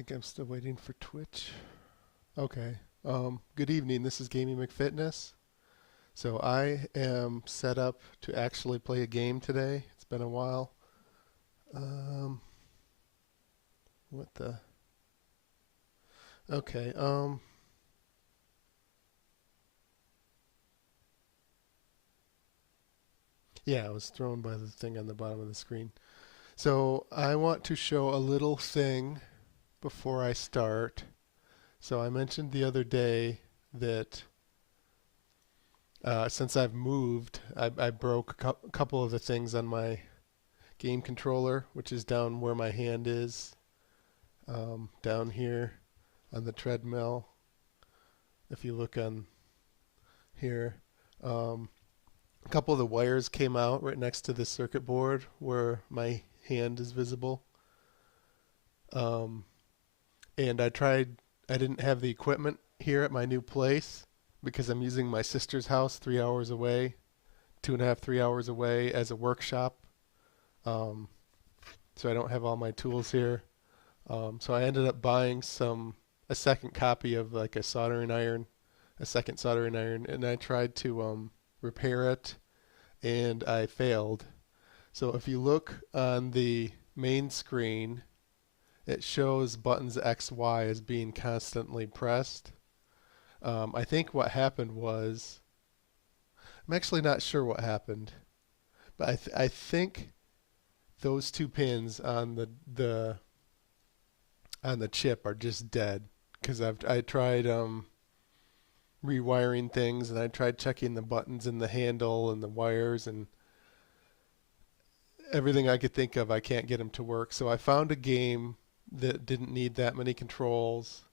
think I'm still waiting for Twitch. Okay. Good evening. This is Gaming McFitness. So I am set up to actually play a game today. It's been a while. Um, what the? Okay. Yeah, I was thrown by the thing on the bottom of the screen. So I want to show a little thing before I start. So I mentioned the other day that since I've moved, I broke a couple of the things on my game controller, which is down where my hand is, down here on the treadmill. If you look on here, a couple of the wires came out right next to the circuit board where my hand is visible. And I didn't have the equipment here at my new place because I'm using my sister's house 3 hours away, 2.5, 3 hours away as a workshop. Um, so I don't have all my tools here. So I ended up buying a second copy of like a second soldering iron, and I tried to repair it, and I failed. So if you look on the main screen, it shows buttons X, Y as being constantly pressed. I think what happened was, I'm actually not sure what happened, but I think those two pins on the chip are just dead because I tried rewiring things, and I tried checking the buttons and the handle and the wires and everything I could think of. I can't get them to work. So I found a game that didn't need that many controls,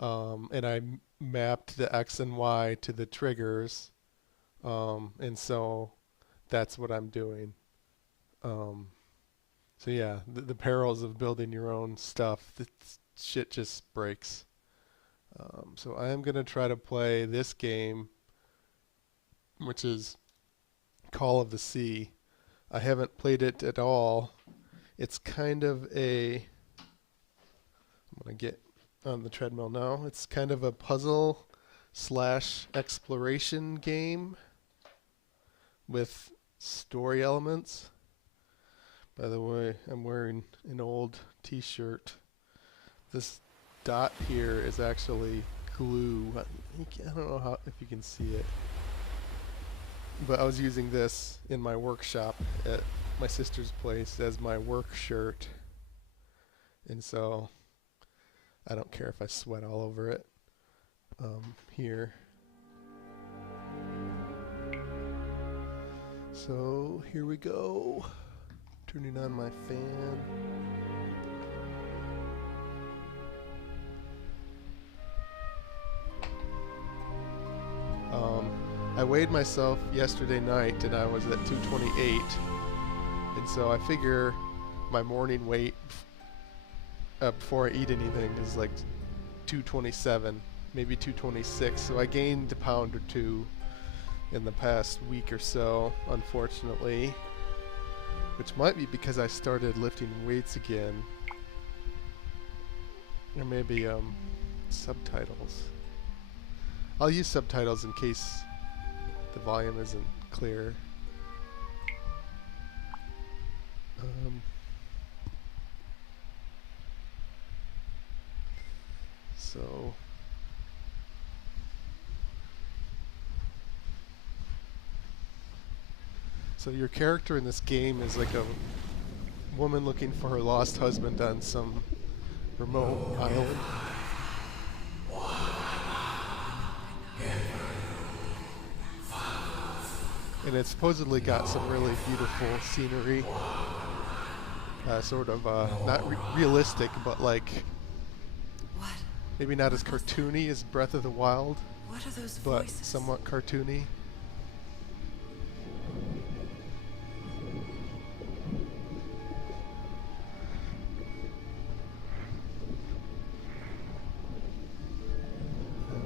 and I mapped the X and Y to the triggers, and so that's what I'm doing. Um, so yeah, the perils of building your own stuff. This shit just breaks. So I am gonna try to play this game, which is Call of the Sea. I haven't played it at all. It's kind of I'm gonna get on the treadmill now. It's kind of a puzzle slash exploration game with story elements. By the way, I'm wearing an old t-shirt. This dot here is actually glue. I don't know if you can see it, but I was using this in my workshop at my sister's place as my work shirt, and so I don't care if I sweat all over it. Here. So here we go. Turning on my fan. I weighed myself yesterday night and I was at 228, and so I figure my morning weight before I eat anything is like 227, maybe 226. So I gained a pound or two in the past week or so, unfortunately, which might be because I started lifting weights again, or maybe subtitles. I'll use subtitles in case the volume isn't clear. So your character in this game is like a woman looking for her lost husband on some remote island. And it supposedly got some really beautiful scenery. Sort of not realistic, but like What? maybe not as cartoony as Breath of the Wild, What are those but voices? somewhat cartoony.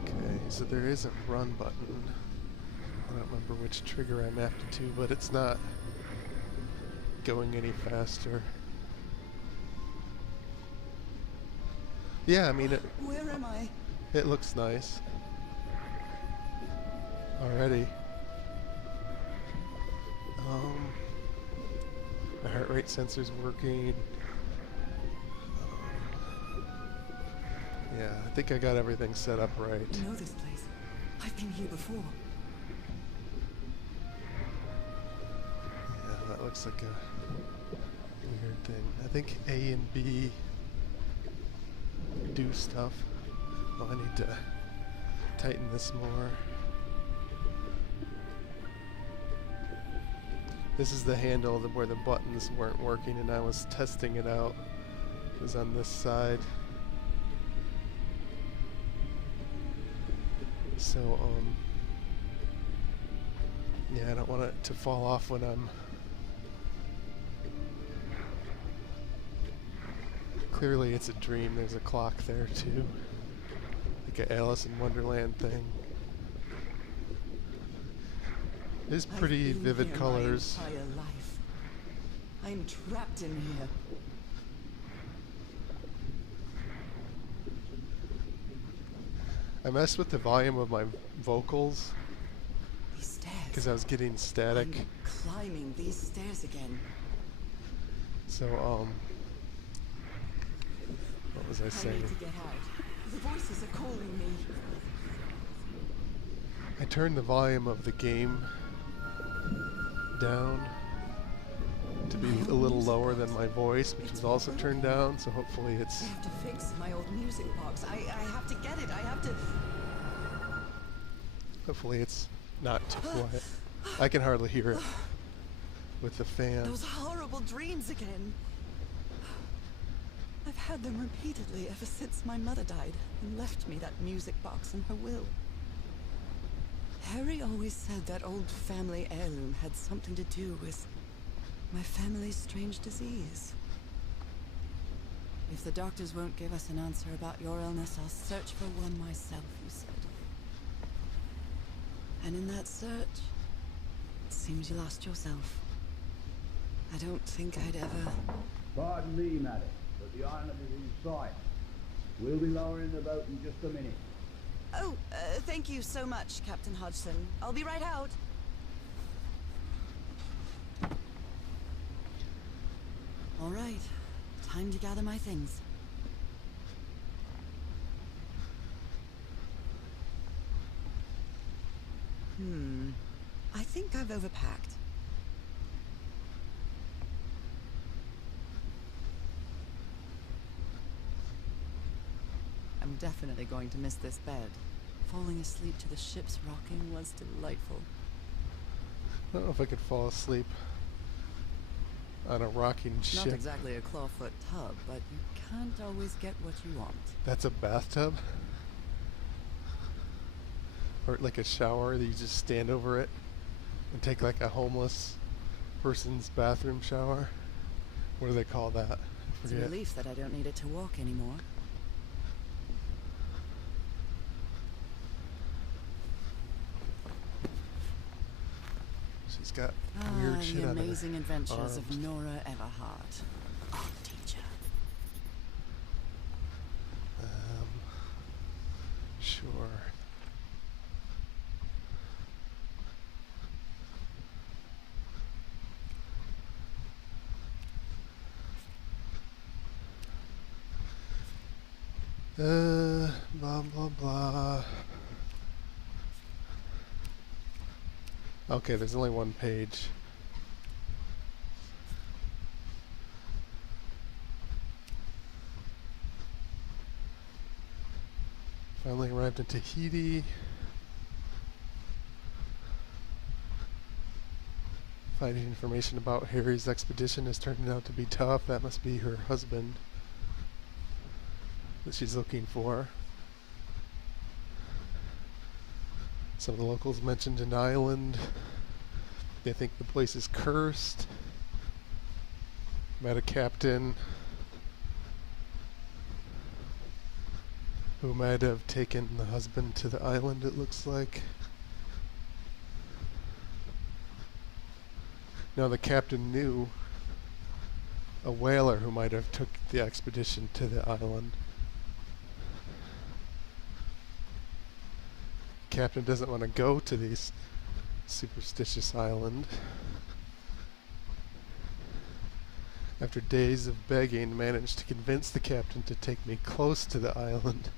Okay, so there is a run button. I don't remember which trigger I mapped it to, but it's not going any faster. Yeah, I mean Where am I? it looks nice already. My heart rate sensor's working. Yeah, I think I got everything set up right. I know this place. I've been here before. Yeah, that looks like a weird thing. I think A and B do stuff. Oh, I need to tighten this more. This is the handle where the buttons weren't working, and I was testing it out. It was on this side. So, yeah, I don't want it to fall off when I'm... Clearly it's a dream. There's a clock there, too. Like an Alice in Wonderland thing. It's pretty vivid colors. My entire life. I'm trapped in here. I messed with the volume of my vocals These stairs. because I was getting static. I'm climbing these stairs again. So, what was I I saying? need to get out. The voices are calling me. I turned the volume of the game down to be a little lower than my voice, which was also turned down, so hopefully it's... I have to fix my old music box. I have to get it. I have to... Hopefully it's not too quiet. I can hardly hear it with the fan. Those horrible dreams again. I've had them repeatedly ever since my mother died and left me that music box in her will. Harry always said that old family heirloom had something to do with my family's strange disease. If the doctors won't give us an answer about your illness, I'll search for one myself, you said. And in that search, it seems you lost yourself. I don't think I'd ever... Pardon me, madam, but the island is in sight. We'll be lowering the boat in just a minute. Oh, thank you so much, Captain Hodgson. I'll be right out. All right, time to gather my things. I think I've overpacked. I'm definitely going to miss this bed. Falling asleep to the ship's rocking was delightful. I don't know if I could fall asleep on a rocking ship. Not exactly a clawfoot tub, but you can't always get what you want. That's a bathtub? Or like a shower that you just stand over it and take like a homeless person's bathroom shower? What do they call that? I It's a forget. relief that I don't need it to walk anymore. She's got weird shit The on her amazing adventures of arms. Nora Everhart, art teacher. Sure. Blah blah blah. Okay, there's only one page. Finally arrived in Tahiti. Finding information about Harry's expedition is turning out to be tough. That must be her husband that she's looking for. Some of the locals mentioned an island. They think the place is cursed. Met a captain who might have taken the husband to the island, it looks like. Now the captain knew a whaler who might have took the expedition to the island. captain doesn't want to go to this superstitious island. After days of begging, managed to convince the captain to take me close to the island.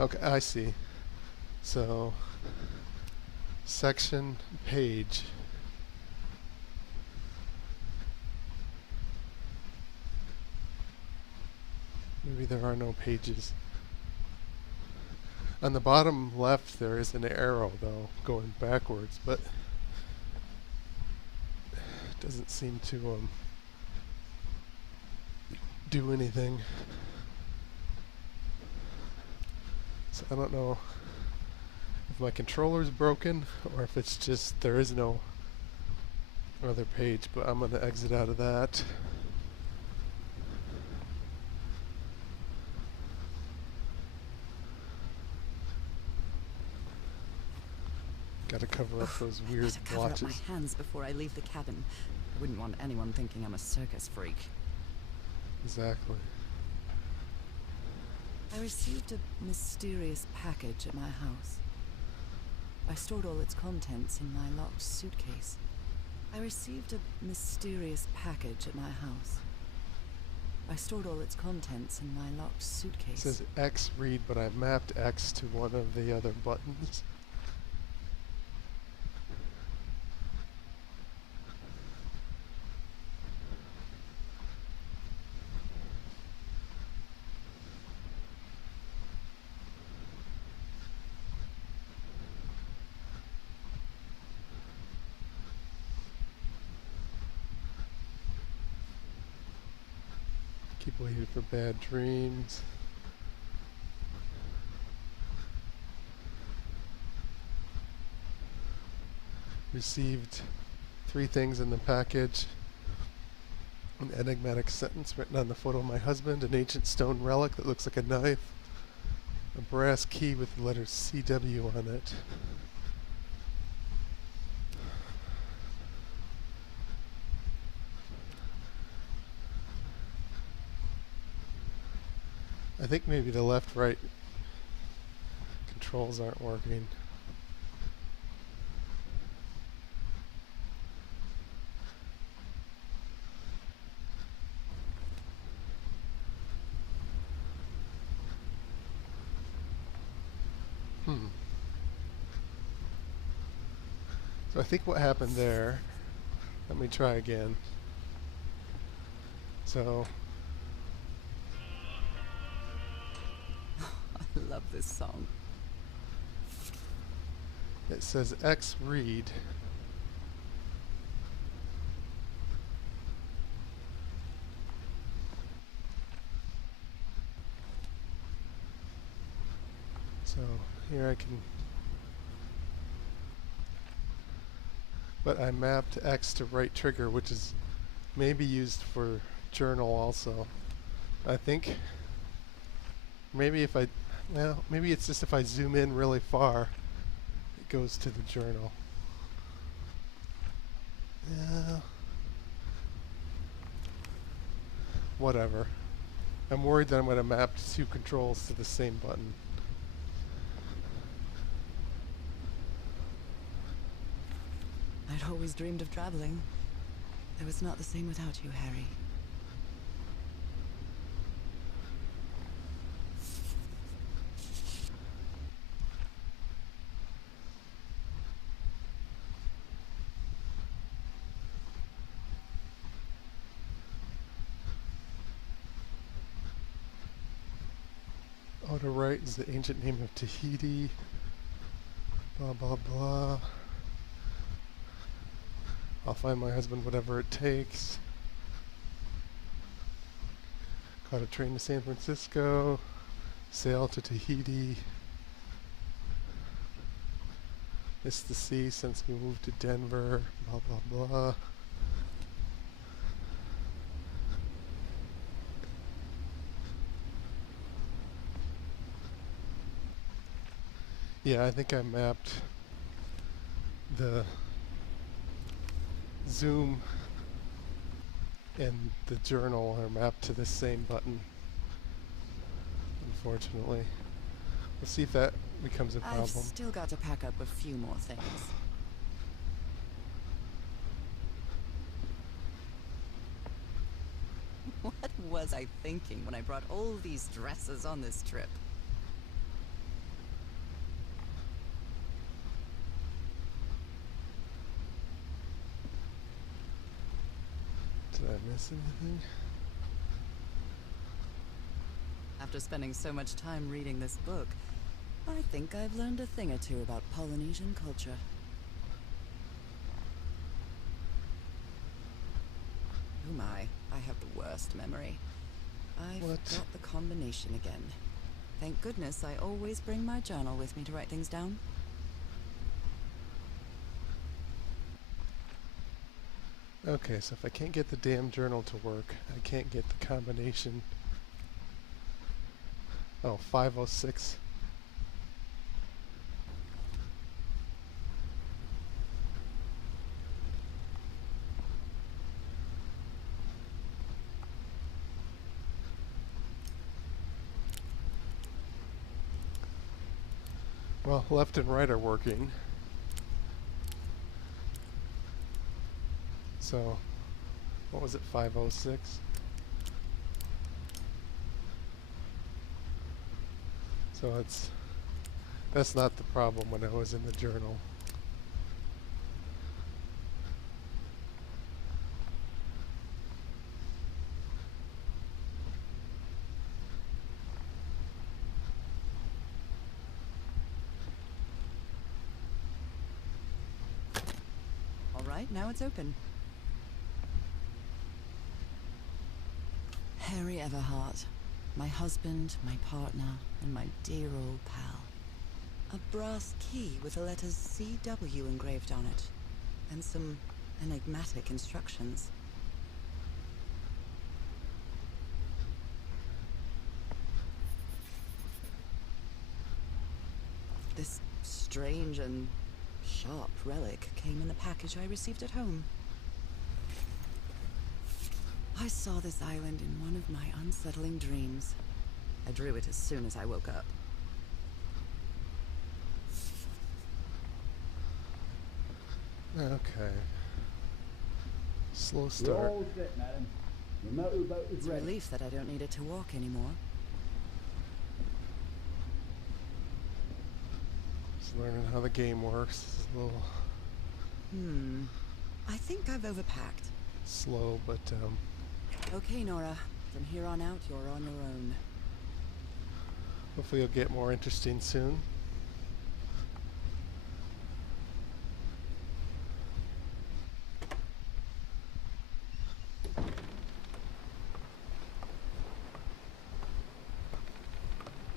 Okay, I see. So, section, page. Maybe there are no pages. On the bottom left there is an arrow though, going backwards, but it doesn't seem to do anything. So I don't know if my controller's broken or if it's just there is no other page, but I'm gonna exit out of that. Gotta cover up those weird Better cover up blotches. my hands before I leave the cabin. I wouldn't want anyone thinking I'm a circus freak. Exactly. I received a mysterious package at my house. I stored all its contents in my locked suitcase. I received a mysterious package at my house. I stored all its contents in my locked It suitcase. says X read, but I mapped X to one of the other buttons. Keep waiting for bad dreams. Received 3 things in the package. An enigmatic sentence written on the photo of my husband, an ancient stone relic that looks like a knife, a brass key with the letters CW on it. I think maybe the left-right controls aren't working. So I think what happened there, let me try again. So I love this song. it says X read. So here I can, but I mapped X to right trigger, which is maybe used for journal also. I think maybe if I, well, maybe it's just if I zoom in really far, it goes to the journal. Yeah. Whatever. I'm worried that I'm going to map 2 controls to the same button. I'd always dreamed of traveling. It was not the same without you, Harry. Auto right is the ancient name of Tahiti. Blah blah blah. I'll find my husband whatever it takes. Caught a train to San Francisco. Sail to Tahiti. Missed the sea since we moved to Denver. Blah blah blah. Yeah, I think I mapped the zoom and the journal are mapped to the same button, unfortunately. We'll see if that becomes a problem. I've still got to pack up a few more things. What was I thinking when I brought all these dresses on this trip? Did I miss anything? After spending so much time reading this book, I think I've learned a thing or two about Polynesian culture. Oh my, I have the worst memory. I've got the combination again. Thank goodness I always bring my journal with me to write things down. Okay, so if I can't get the damn journal to work, I can't get the combination. Oh, 506. Well, left and right are working. So, what was it, 506? So that's not the problem when I was in the journal. All right, now it's open. Harry Everhart, my husband, my partner, and my dear old pal. A brass key with the letters CW engraved on it, and some enigmatic instructions. This strange and sharp relic came in the package I received at home. I saw this island in one of my unsettling dreams. I drew it as soon as I woke up. Okay. Slow We're start. all set, madam. The motorboat is It's a ready. relief that I don't need it to walk anymore. Just learning how the game works. It's a little I think I've overpacked. slow, but Okay, Nora. From here on out, you're on your own. hopefully it'll get more interesting soon.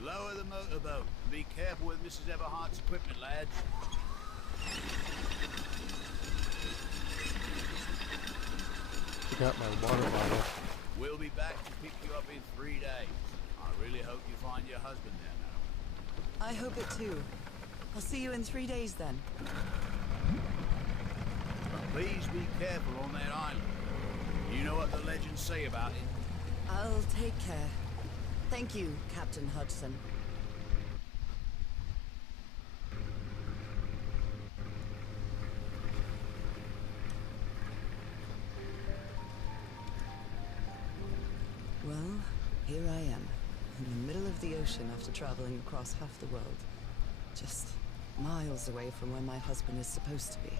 Lower the motorboat. Be careful with Mrs. Everhart's equipment, lads. Forgot my water bottle. We'll be back to pick you up in 3 days. I really hope you find your husband there, madam. I hope it too. I'll see you in 3 days then. Please be careful on that island. You know what the legends say about it. I'll take care. Thank you, Captain Hudson. Well, here I am, in the middle of the ocean after traveling across half the world. Just miles away from where my husband is supposed to be.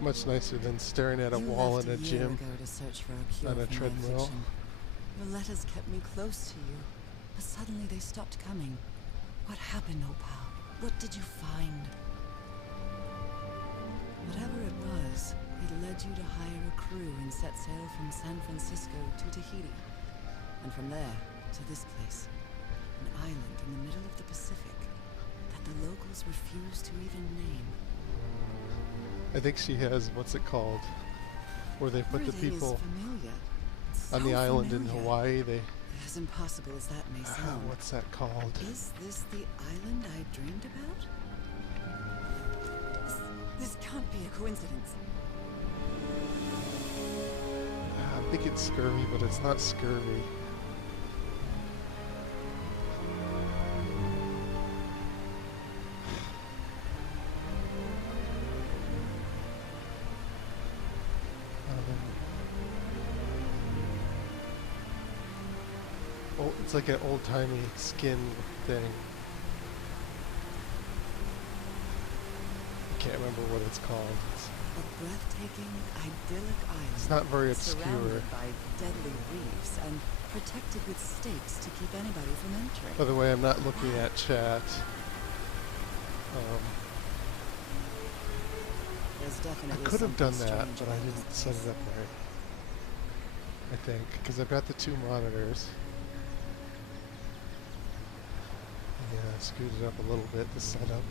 Much nicer than staring at a You wall left in a year gym ago to search for a cure on a for my treadmill. addiction. Your letters kept me close to you, but suddenly they stopped coming. What happened, Opal? What did you find? Whatever it was, it led you to hire a crew and set sail from San Francisco to Tahiti. And from there, to this place. An island in the middle of the Pacific that the locals refuse to even name. I think she has, what's it called? Where they put the Everything people is familiar. It's on the so island in familiar. Hawaii. They, As impossible as that may sound. what's that called? Is this the island I dreamed about? This can't be a coincidence. I think it's scurvy, but it's not scurvy. Oh, it's like an old-timey skin thing. I can't remember what it's called. A breathtaking, idyllic island. It's not very obscure. Surrounded by deadly reefs and protected with stakes to keep anybody from entering. By the way, I'm not looking at chat. There's I definitely could have done something that, strange but I about didn't this set place. it up right. I think, because I've got the 2 monitors. Yeah, I screwed it up a little bit to set up.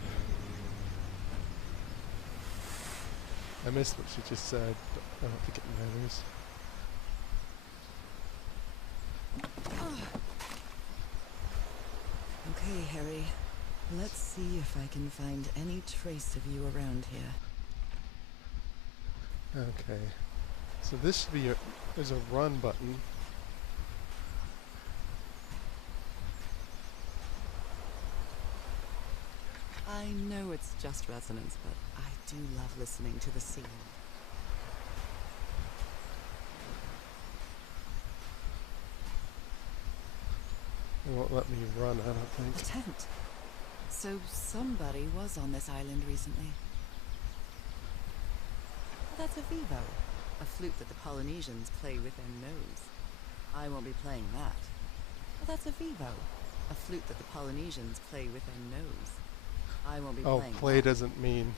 I missed what she just said, but I don't think it matters. Okay, Harry. Let's see if I can find any trace of you around here. Okay. So this should be there's a run button. I know it's just resonance, but I do love listening to the sea. It won't let me run, I don't A think. tent. So somebody was on this island recently. That's a vivo, a flute that the Polynesians play with their nose. I won't be playing that. That's a vivo, a flute that the Polynesians play with their nose. I won't be Oh, playing play that. doesn't mean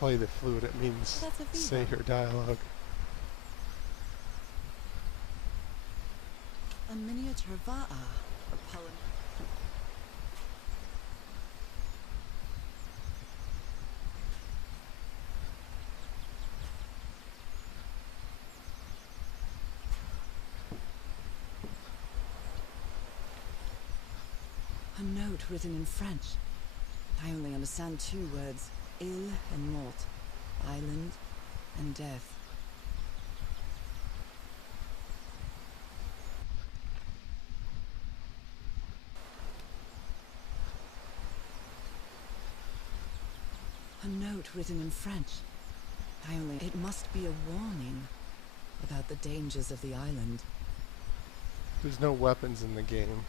play the flute, it means That's a say vivo. your dialogue. A miniature va'a, a Polyn... A note written in French. I only understand 2 words, île and mort, island and death. A note written in French. It must be a warning about the dangers of the island. There's no weapons in the game.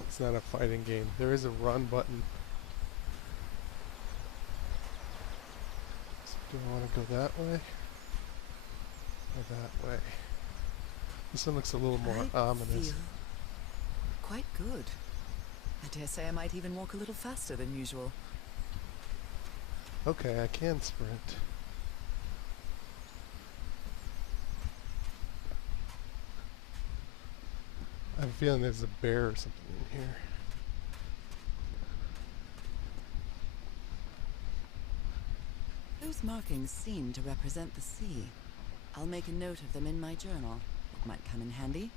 It's not a fighting game. There is a run button. So do I want to go that way? Or that way? This one looks a little more I ominous. feel quite good. I dare say I might even walk a little faster than usual. Okay, I can sprint. I have a feeling there's a bear or something in here. Those markings seem to represent the sea. I'll make a note of them in my journal. It might come in handy.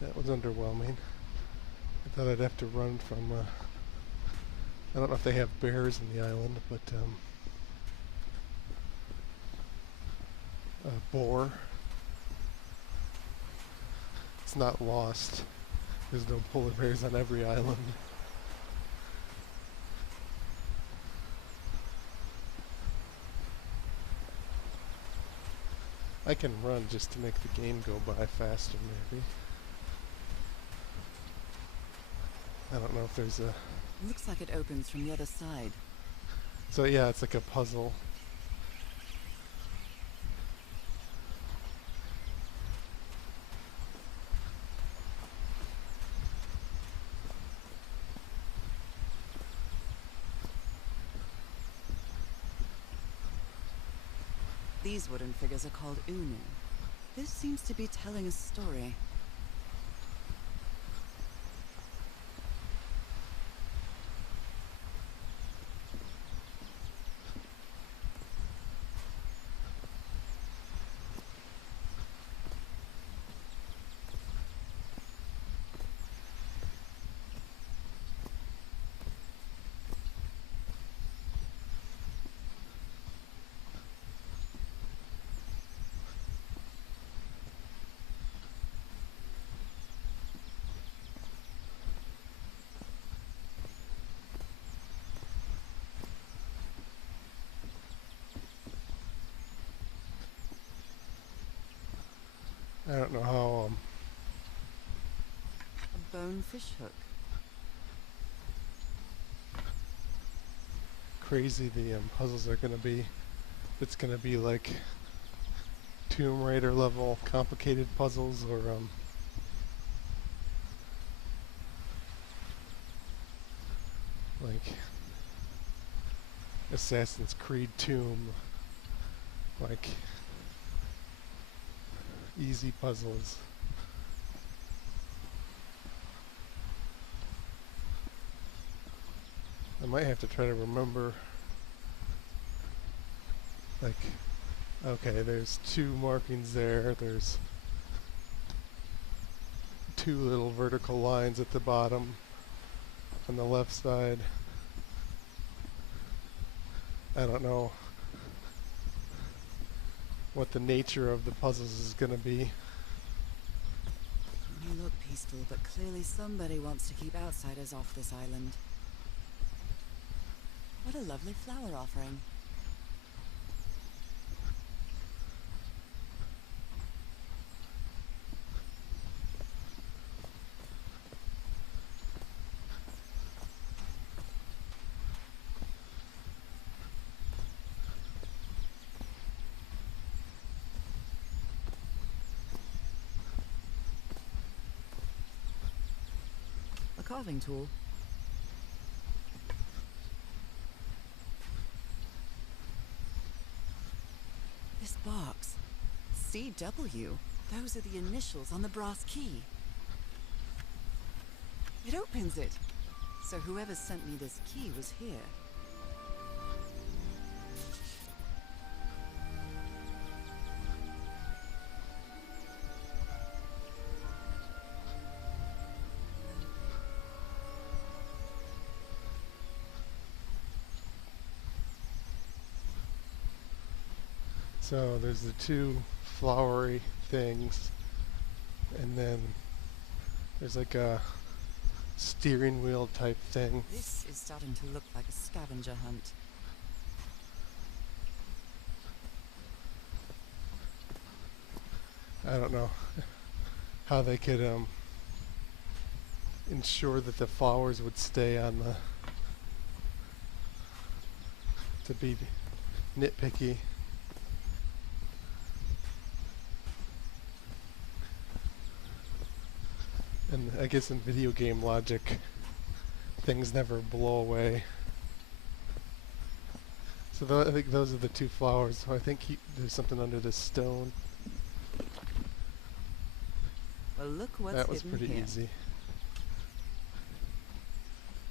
That was underwhelming. I thought I'd have to run from, I don't know if they have bears in the island, but, a boar. It's not lost. There's no polar bears on every island. I can run just to make the game go by faster, maybe. I don't know if there's a... Looks like it opens from the other side. So yeah, it's like a puzzle. These wooden figures are called unu. This seems to be telling a story. I don't know how A bonefish hook. crazy the puzzles are gonna be. It's gonna be like Tomb Raider level complicated puzzles, or like Assassin's Creed Tomb, like easy puzzles. I might have to try to remember, like, okay, there's 2 markings there, there's 2 little vertical lines at the bottom on the left side. I don't know what the nature of the puzzles is going to be. It may look peaceful, but clearly somebody wants to keep outsiders off this island. What a lovely flower offering. A carving tool. This box. CW. Those are the initials on the brass key. It opens it. So whoever sent me this key was here. So there's the 2 flowery things, and then there's like a steering wheel type thing. This is starting to look like a scavenger hunt. I don't know how they could ensure that the flowers would stay on the, to be nitpicky. And I guess in video game logic, things never blow away. So I think those are the 2 flowers. So I think there's something under this stone. Well, look what's That was hidden pretty here. easy.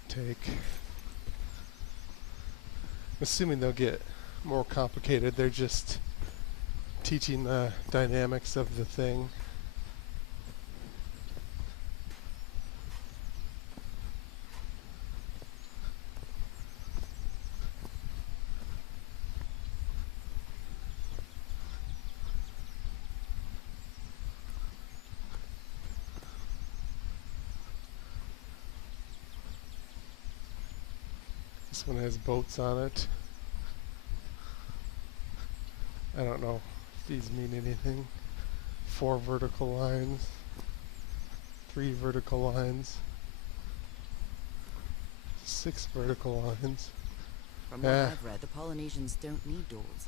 Take. Assuming they'll get more complicated, they're just teaching the dynamics of the thing. This one has boats on it. I don't know if these mean anything. 4 vertical lines. 3 vertical lines. 6 vertical lines. From what I've read, the Polynesians don't need doors.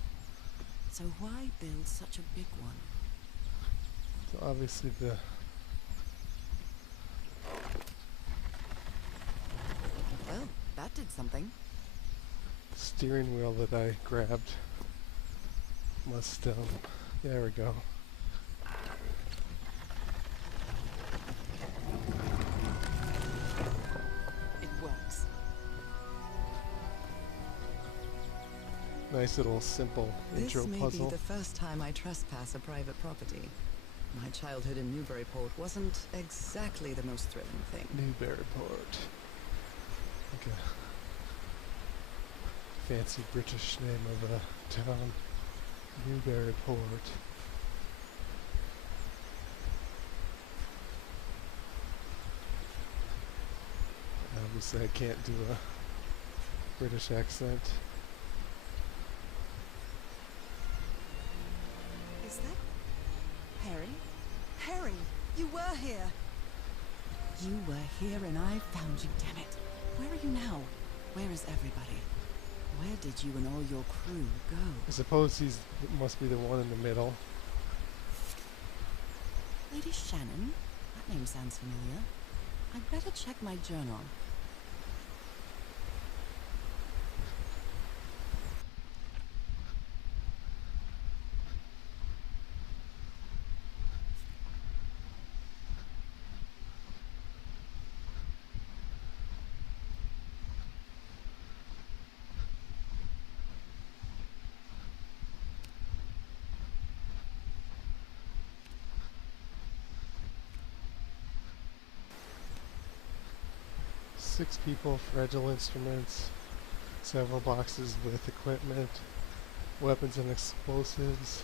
So why build such a big one? So obviously the Well, that did something. steering wheel that I grabbed must, there we go. It works. Nice little simple intro This may puzzle. be the first time I trespass a private property. My childhood in Newburyport wasn't exactly the most thrilling thing. Newburyport. Like a fancy British name of a town. Newburyport. Obviously I can't do a British accent. Is that Harry? You were here! You were here and I found you, damn it. Where are you now? Where is everybody? Where did you and all your crew go? I suppose must be the one in the middle. Lady Shannon? That name sounds familiar. I'd better check my journal. Six people, fragile instruments, several boxes with equipment, weapons and explosives,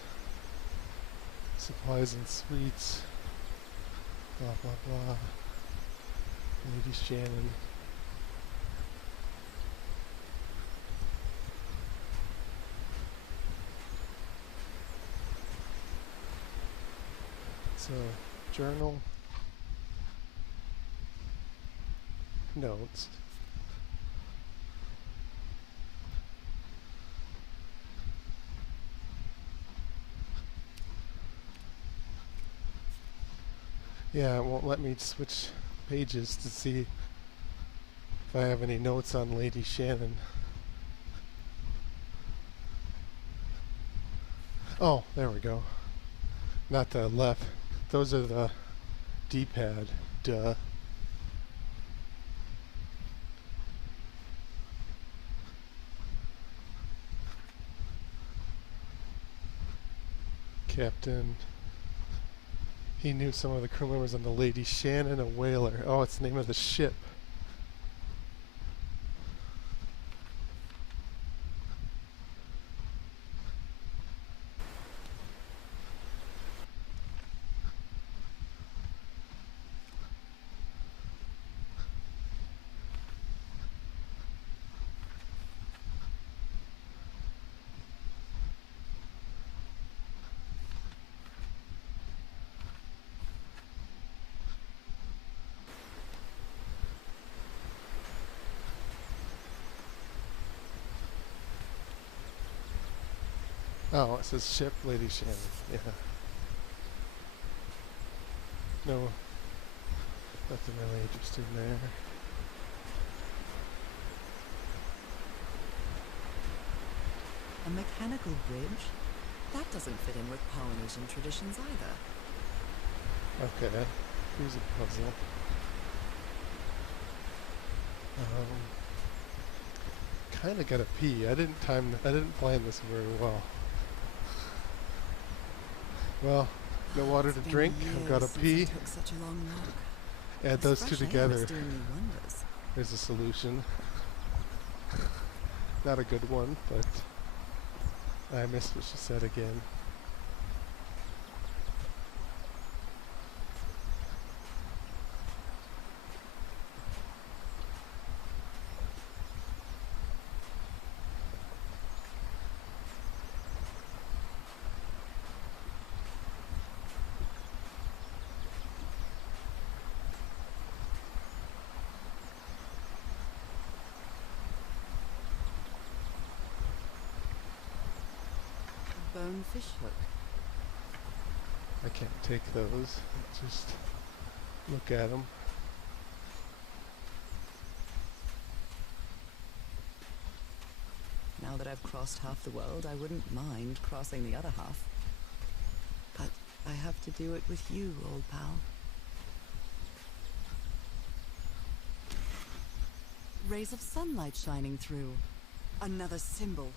supplies and sweets, blah blah blah. Lady Shannon. So, journal, notes. Yeah, it won't let me switch pages to see if I have any notes on Lady Shannon. Oh, there we go. Not the left. Those are the D-pad. Duh. Captain. He knew some of the crew members on the Lady Shannon, a whaler. Oh, it's the name of the ship. Oh, it says ship Lady Shannon. Yeah. No, nothing really interesting there. A mechanical bridge? That doesn't fit in with Polynesian traditions either. Okay, here's a puzzle. Kinda gotta pee. I didn't plan this very well. Well, no water to drink. I've gotta pee. Took such a long walk. Add This those two fresh air is together. doing me wonders. There's a solution. Not a good one, but I missed what she said again. Bone fish hook. I can't take those. Just look at them. Now that I've crossed half the world, I wouldn't mind crossing the other half. But I have to do it with you, old pal. Rays of sunlight shining through. Another symbol.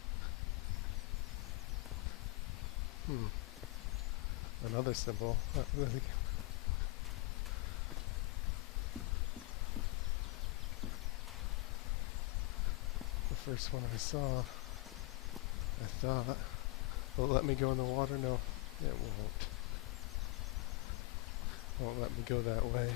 Another symbol. The first one I saw, I thought, will it let me go in the water? No, it won't. Won't let me go that way.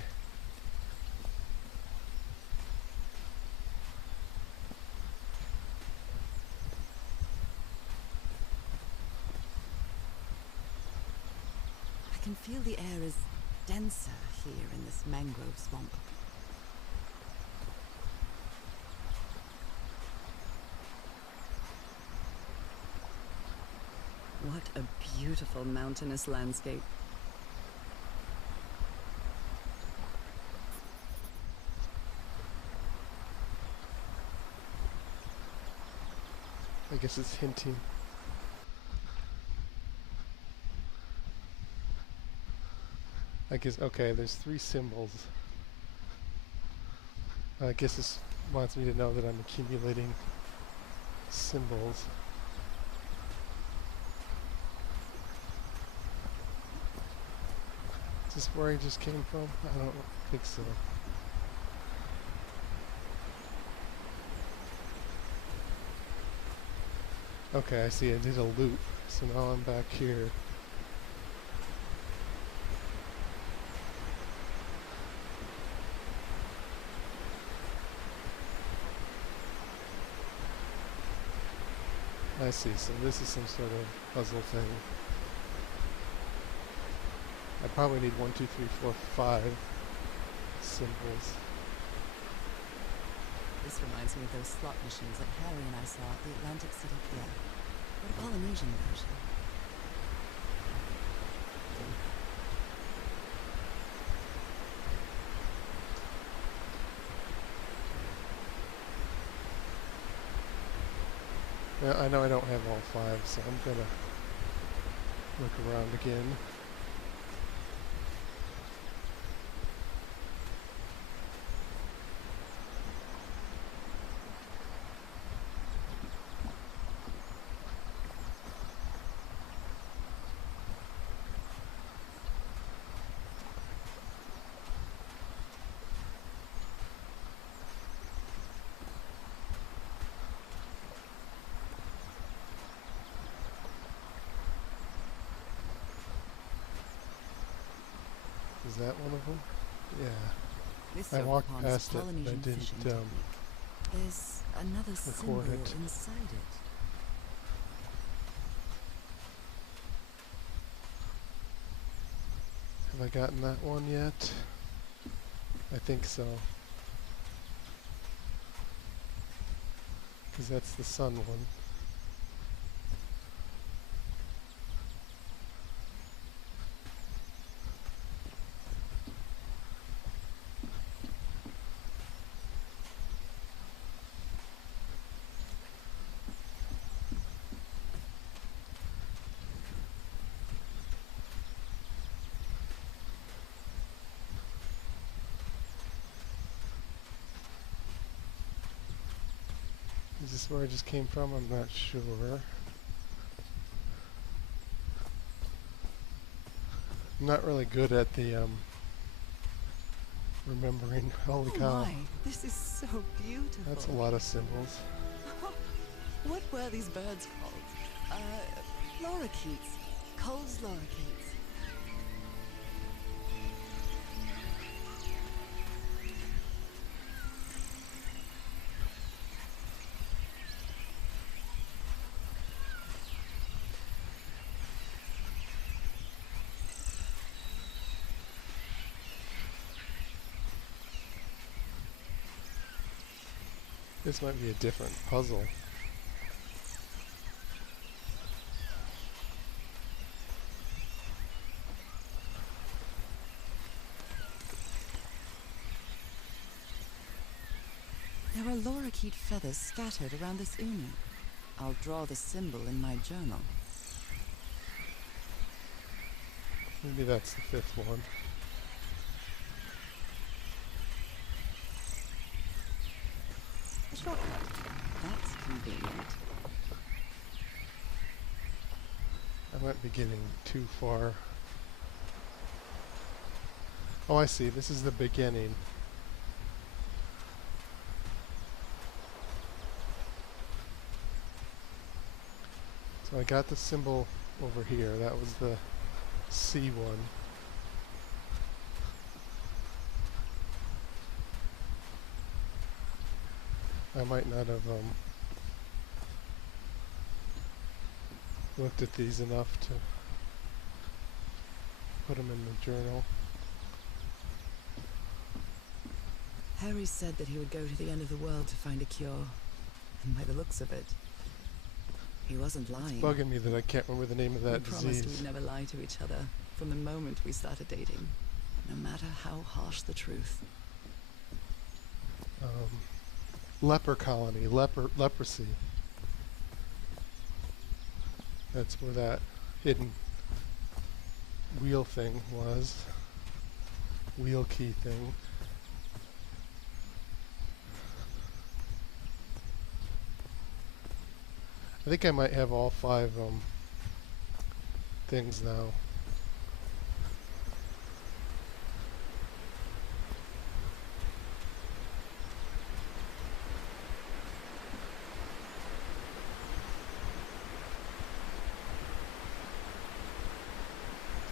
I can feel the air is denser here in this mangrove swamp. What a beautiful mountainous landscape. I guess it's hinting. I guess, okay, there's 3 symbols. I guess this wants me to know that I'm accumulating symbols. Is this where I just came from? I don't think so. Okay, I see I did a loop, so now I'm back here. I see, so this is some sort of puzzle thing. I probably need 1, 2, 3, 4, 5 symbols. This reminds me of those slot machines that Harry and I saw at the Atlantic City Pier. What a Polynesian version. Yeah, I know I don't have all 5, so I'm gonna look around again. Is that one of them? Yeah. This I walked pond's past it, but I Polynesian didn't fishing technique. There's another symbol record it. inside it. Have I gotten that one yet? I think so. Because that's the sun one. Is this where I just came from? I'm not sure. I'm not really good at the remembering. Holy Oh cow. my, this is so beautiful. That's a lot of symbols. What were these birds called? Lorikeets. Cole's lorikeets. This might be a different puzzle. There are lorikeet feathers scattered around this uni. I'll draw the symbol in my journal. Maybe that's the 5th one. A shortcut. That's convenient. I might be getting too far. Oh, I see. This is the beginning. So I got the symbol over here. That was the C one. I might not have looked at these enough to put them in the journal. Harry said that he would go to the end of the world to find a cure. And by the looks of it, he wasn't lying. It's bugging me that I can't remember the name of that We promised disease. we'd never lie to each other from the moment we started dating, no matter how harsh the truth. Leper colony, leprosy. That's where that hidden wheel thing was. Wheel key thing. I think I might have all 5 things now.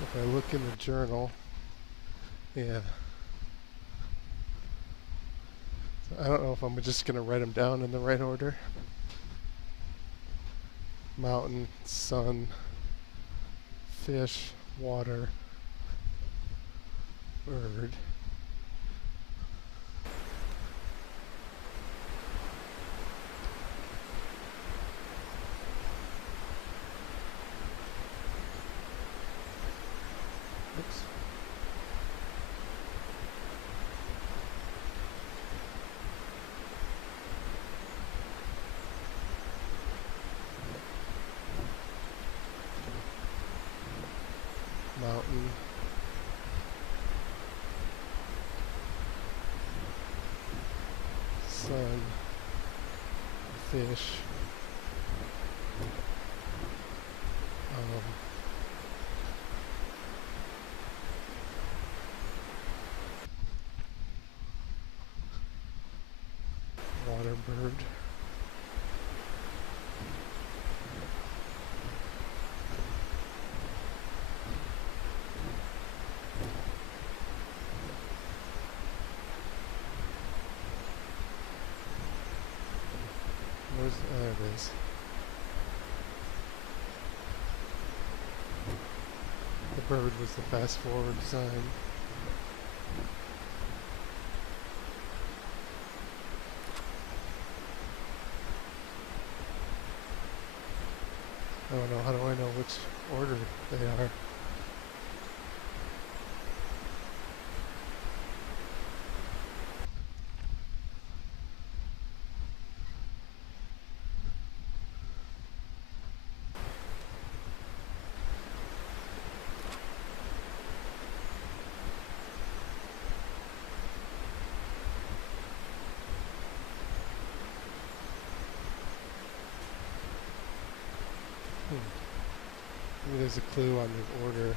If I look in the journal, yeah. So I don't know if I'm just going to write them down in the right order. Mountain, sun, fish, water, bird. Oops. Mountain. Sun. Fish. Water bird. There it is. The bird was the fast forward sign. I don't know, how do I know which order they are? Maybe there's a clue on the order.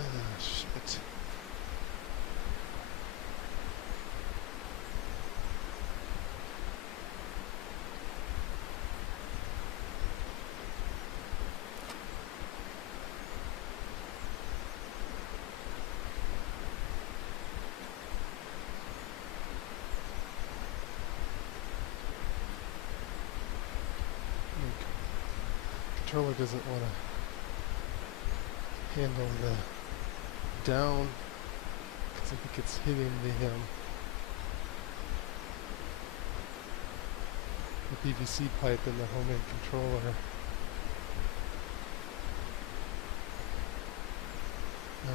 Ah, shit. Controller doesn't want to handle the down because I think it's hitting the PVC pipe in the homemade controller.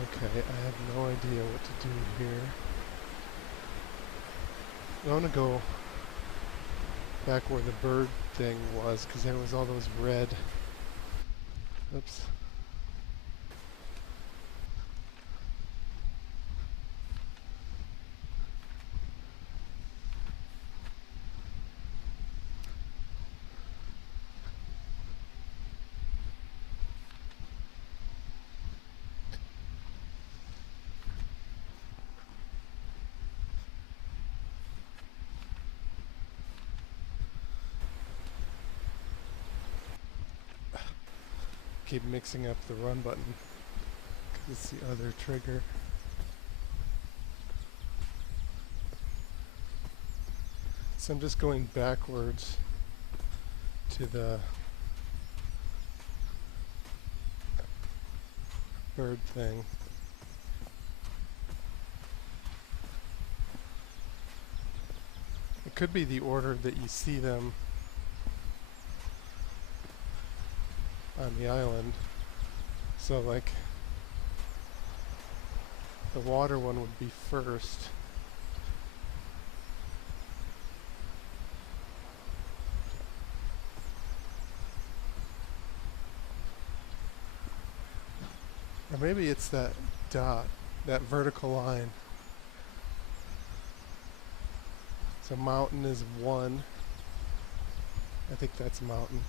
Okay, I have no idea what to do here. I want to go back where the bird thing was because there was all those red. Oops. keep mixing up the run button because it's the other trigger. So I'm just going backwards to the bird thing. It could be the order that you see them on the island. So like the water one would be first. Or maybe it's that dot, that vertical line. So mountain is 1. I think that's mountain.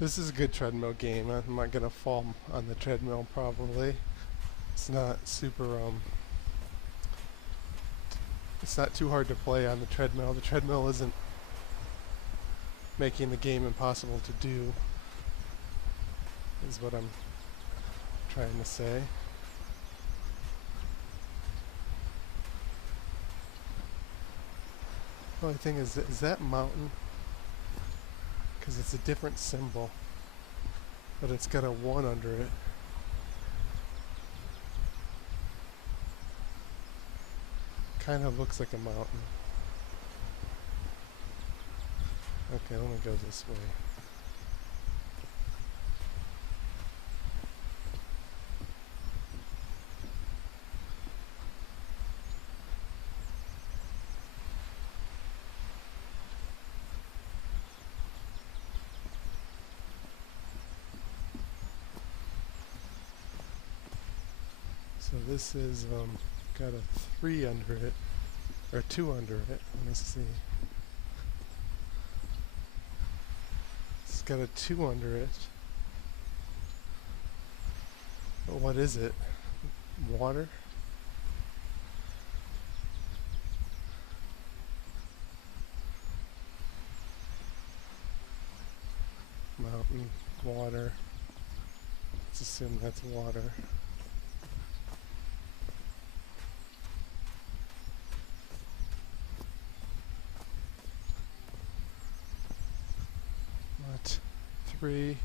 This is a good treadmill game. I'm not gonna fall on the treadmill probably. It's not super it's not too hard to play on the treadmill. The treadmill isn't making the game impossible to do, is what I'm trying to say. The only thing is that mountain? Because it's a different symbol, but it's got a 1 under it. Kind of looks like a mountain. Okay, let me go this way. So this is got a 3 under it, or 2 under it. Let me see. It's got a 2 under it. But what is it? Water? Mountain, water. Let's assume that's water. What? 3,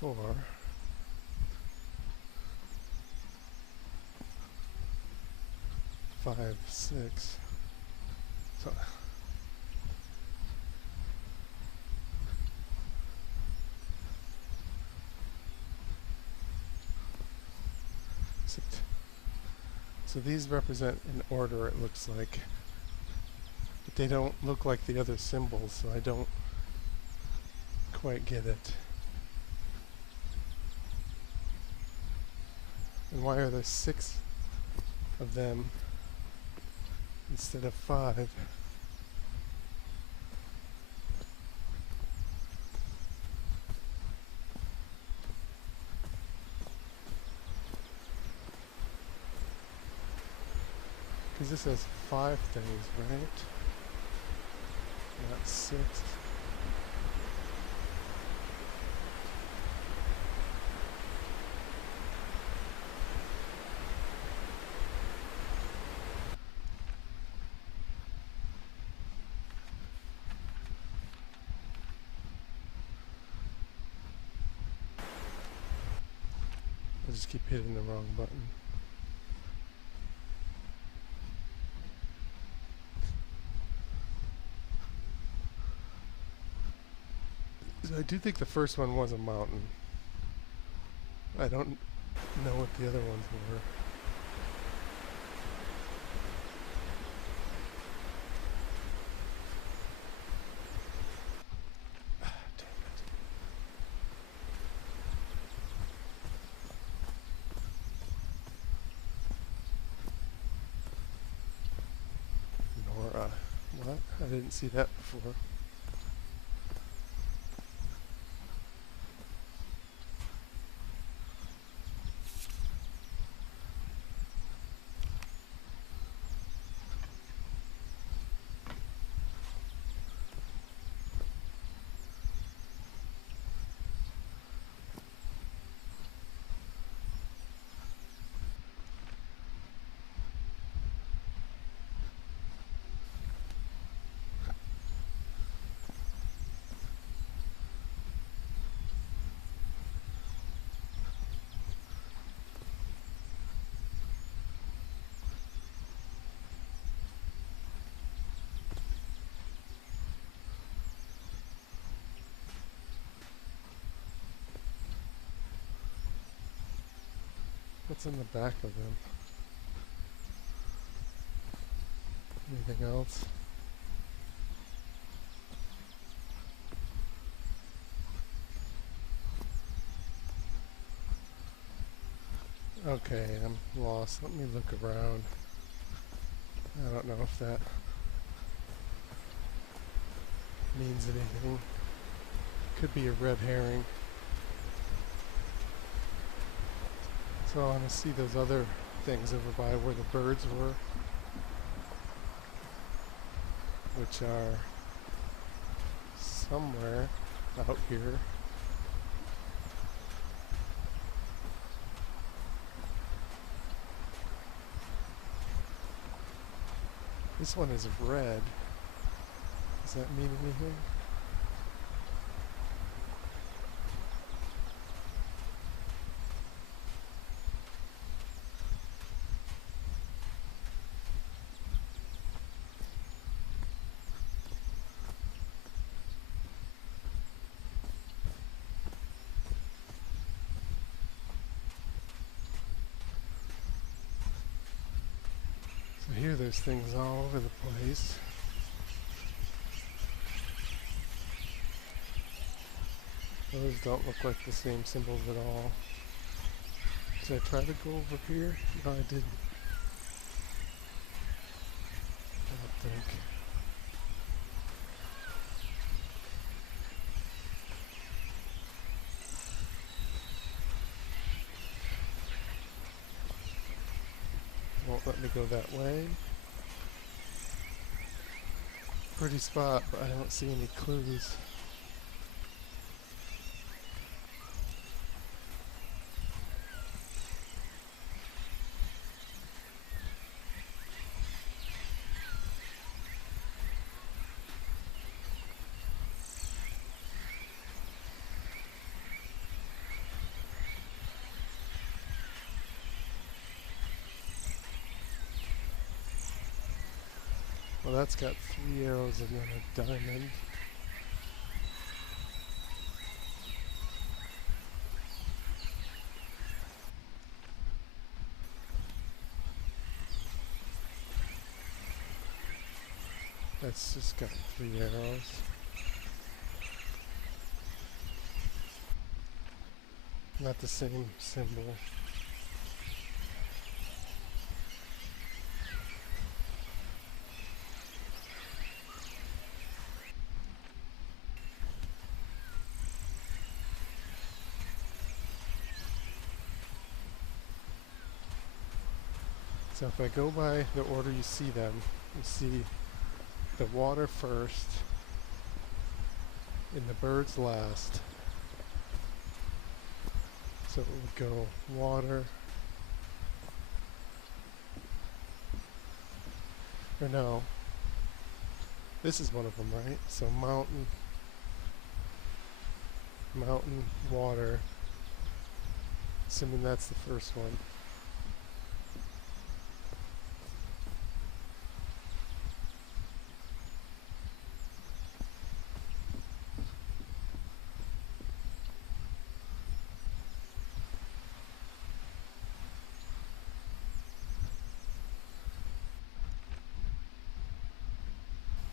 4. Five, 6. So So these represent an order, it looks like. But they don't look like the other symbols, so I don't quite get it. And why are there 6 of them instead of 5? Because this has 5 things, right? Not 6. I just keep hitting the wrong button. So I do think the first one was a mountain. I don't know what the other ones were. Ah, damn it. didn't see that before. What's in the back of them? Anything else? Okay, I'm lost. Let me look around. I don't know if that means anything. Could be a red herring. So I want to see those other things over by where the birds were, which are somewhere out here. This one is red. Does that mean anything? So here there's things all over the place. Those don't look like the same symbols at all. Did I try to go over here? No, I didn't. I don't think. Won't let me go that way. Pretty spot, but I don't see any clues. Well, that's got 3 arrows and then a diamond. That's just got 3 arrows. Not the same symbol. So if I go by the order you see them, you see the water first and the birds last. So it would go water, or no, this is one of them, right? So mountain, water, assuming that's the first one.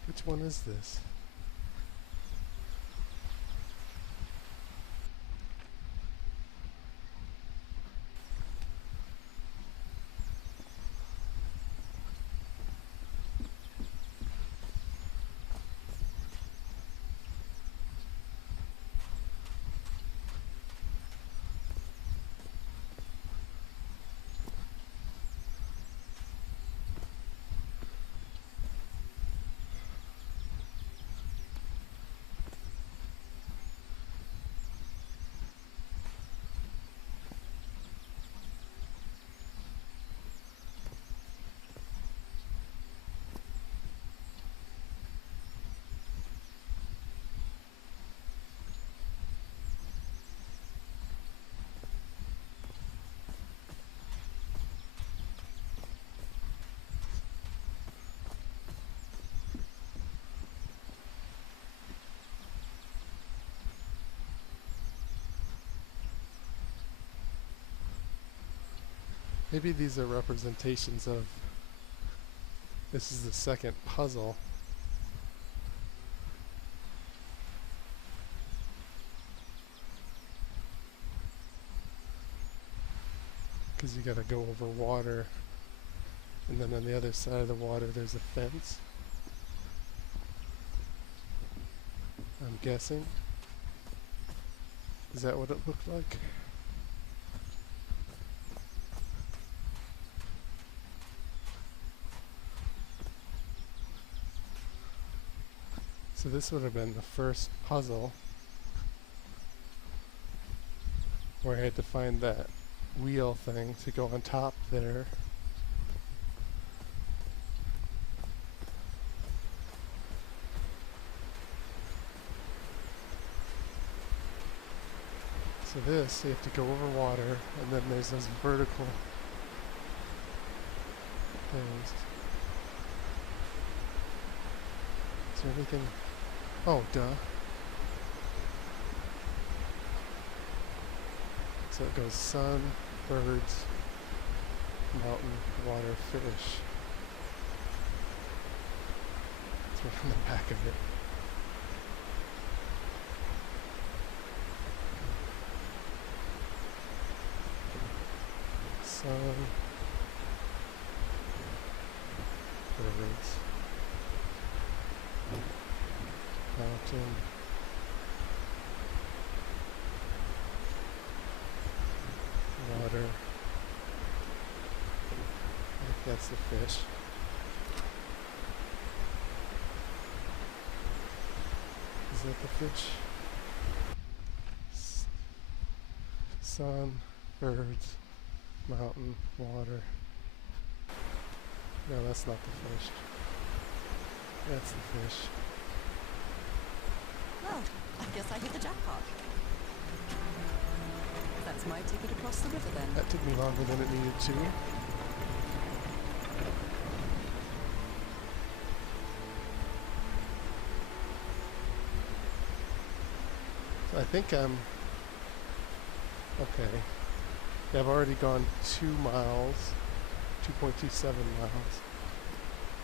Which one is this? Maybe these are representations of... This is the second puzzle. Because you gotta go over water. And then on the other side of the water there's a fence. I'm guessing. Is that what it looked like? So this would have been the first puzzle where I had to find that wheel thing to go on top there. So this, you have to go over water, and then there's those vertical things. Is there anything? Oh, duh. So it goes sun, birds, mountain, water, fish. It's right on the back of it. Sun, birds, mountain, water. I think that's the fish. Is that the fish? Sun, birds, mountain, water. No, that's not the fish. That's the fish. Well, I guess I hit the jackpot. That's my ticket across the river then. That took me longer than it needed to. So I think I'm... Okay. Yeah, I've already gone 2 miles, 2.27 miles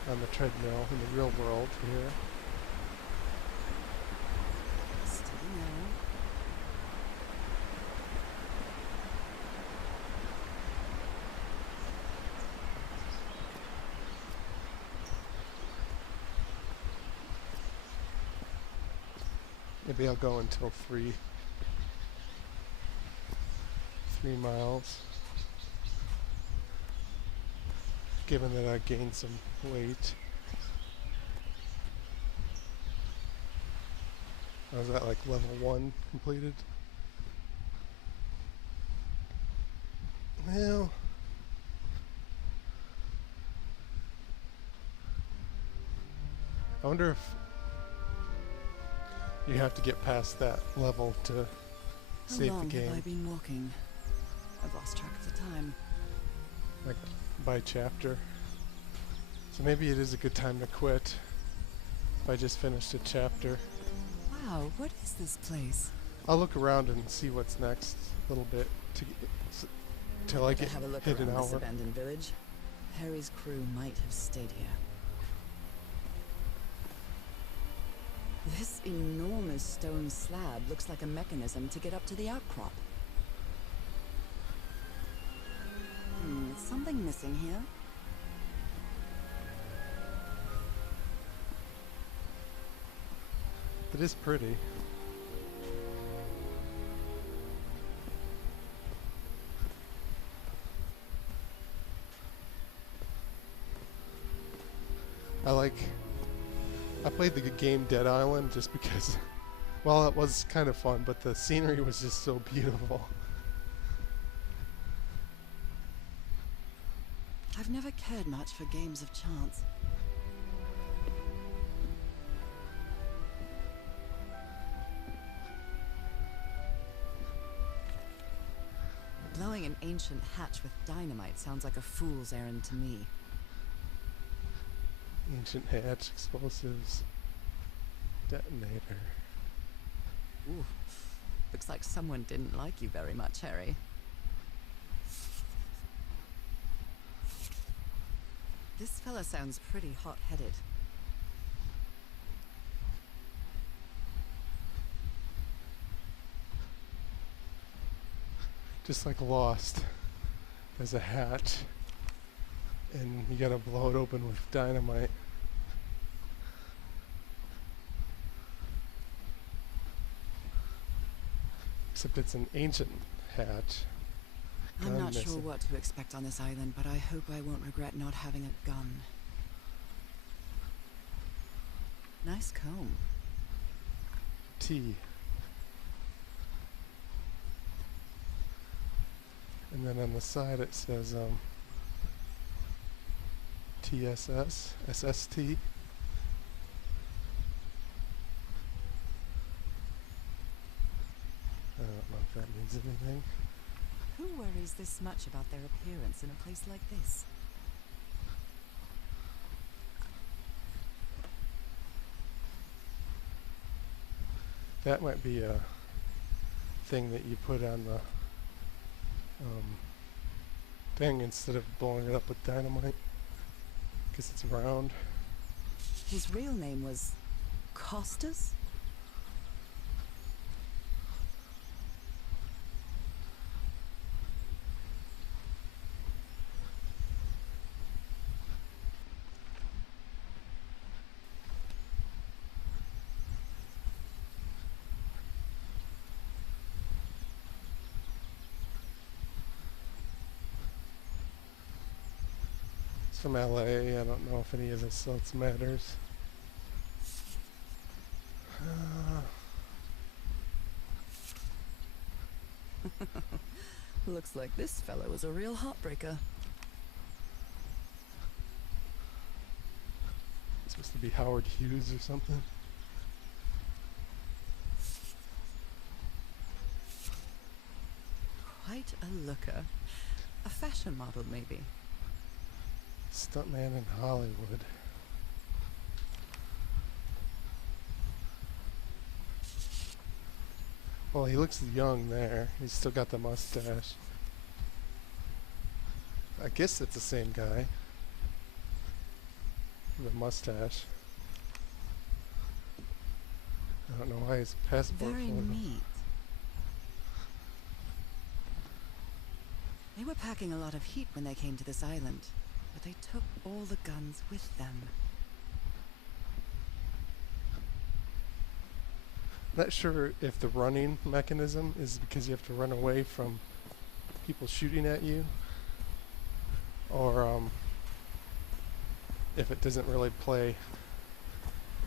on the treadmill in the real world here. Steady now. Maybe I'll go until 3 miles. Given that I gained some weight. I was at like level 1 completed. Well, I wonder if you have to get past that level to save the How long game. have I been walking? I've lost track of the time. Like by chapter. So maybe it is a good time to quit if I just finished a chapter. Wow, what is this place? I'll look around and see what's next a little bit till I Better get have a look hit an around this hour. abandoned village. Harry's crew might have stayed here. This enormous stone slab looks like a mechanism to get up to the outcrop. Something missing here. It is pretty. I played the game Dead Island just because, well, it was kind of fun, but the scenery was just so beautiful. I've never cared much for games of chance. Blowing an ancient hatch with dynamite sounds like a fool's errand to me. Ancient hatch, explosives, detonator. Ooh, looks like someone didn't like you very much, Harry. This fella sounds pretty hot-headed. Just like Lost. There's a hatch, and you gotta blow it open with dynamite. Except it's an ancient hatch. I'm Gun not sure missing. what to expect on this island, but I hope I won't regret not having a gun. Nice comb. T. And then on the side it says TSS, SST. I don't know if that means anything. Who worries this much about their appearance in a place like this? That might be a thing that you put on the thing instead of blowing it up with dynamite, because it's round. His real name was Costas? It's from LA. I don't know if any of this else matters. Looks like this fellow was a real heartbreaker. It's supposed to be Howard Hughes or something. Quite a looker. A fashion model, maybe. Stuntman in Hollywood. Well, he looks young there. He's still got the mustache. I guess it's the same guy. The mustache. I don't know why his passport Very photo. neat. They were packing a lot of heat when they came to this island, but they took all the guns with them. Not sure if the running mechanism is because you have to run away from people shooting at you, or if it doesn't really play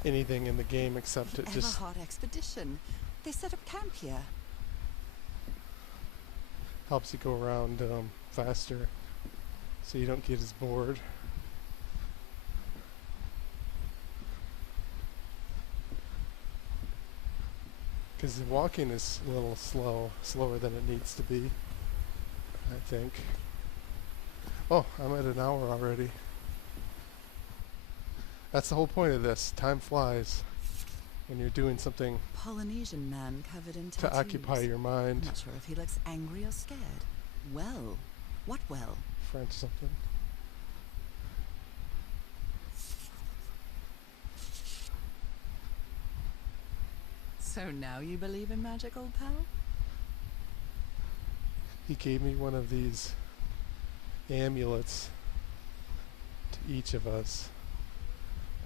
anything in the game except it just Everhard expedition. They set up camp here. helps you go around faster so you don't get as bored. Because the walking is a little slower than it needs to be, I think. Oh, I'm at an hour already. That's the whole point of this. Time flies when you're doing something Polynesian man covered in to tattoos. occupy your I'm mind. not sure if he looks angry or scared. Well, what well? French something. So now you believe in magic, old pal? He gave me one of these amulets to each of us.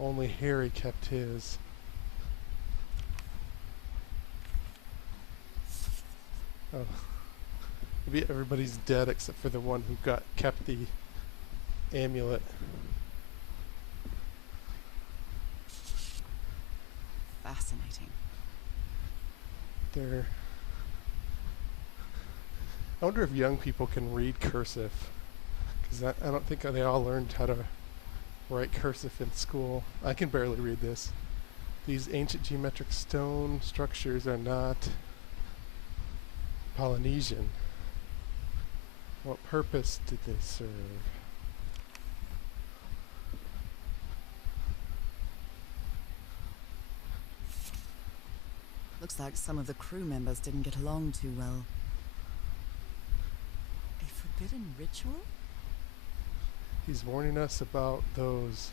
Only Harry kept his. Oh. Maybe everybody's dead except for the one who kept the amulet. Fascinating. I wonder if young people can read cursive, because I don't think they all learned how to write cursive in school. I can barely read this. These ancient geometric stone structures are not Polynesian. What purpose did they serve? Looks like some of the crew members didn't get along too well. A forbidden ritual? He's warning us about those...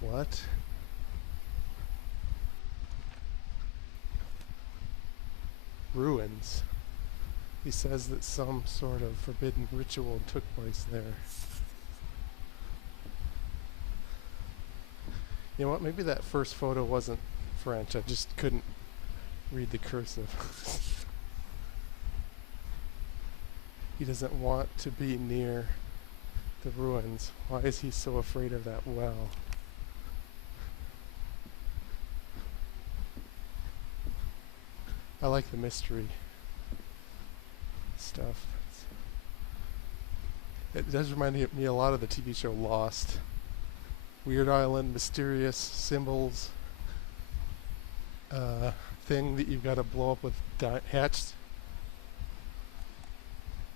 What? Ruins. He says that some sort of forbidden ritual took place there. You know what? Maybe that first photo wasn't French. I just couldn't read the cursive. He doesn't want to be near the ruins. Why is he so afraid of that well? I like the mystery stuff. It does remind me a lot of the TV show Lost. Weird island, mysterious symbols, thing that you've got to blow up with hatched.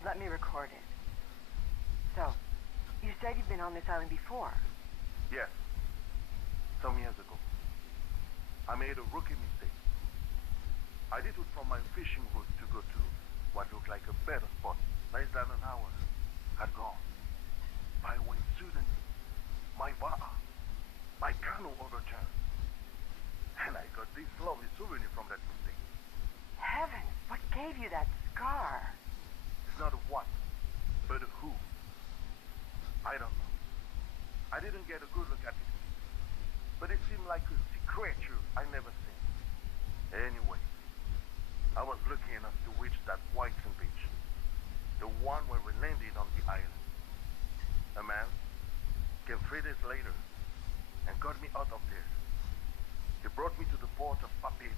Let me record it. So, you said you've been on this island before. Yes. Some years ago. I made a rookie mistake. I detoed from my fishing route to go to what looked like a better spot. Less than an hour had gone. By when suddenly, my bar, my canoe overturned. And I got this lovely souvenir from that mistake. Heavens, what gave you that scar? It's not a what, but a who. I don't know. I didn't get a good look at it. But it seemed like a sea creature I never seen. Anyway, I was lucky enough to reach that white sand beach. The one where we landed on the island. A man came 3 days later and got me out of there. He brought me to the port of Papeete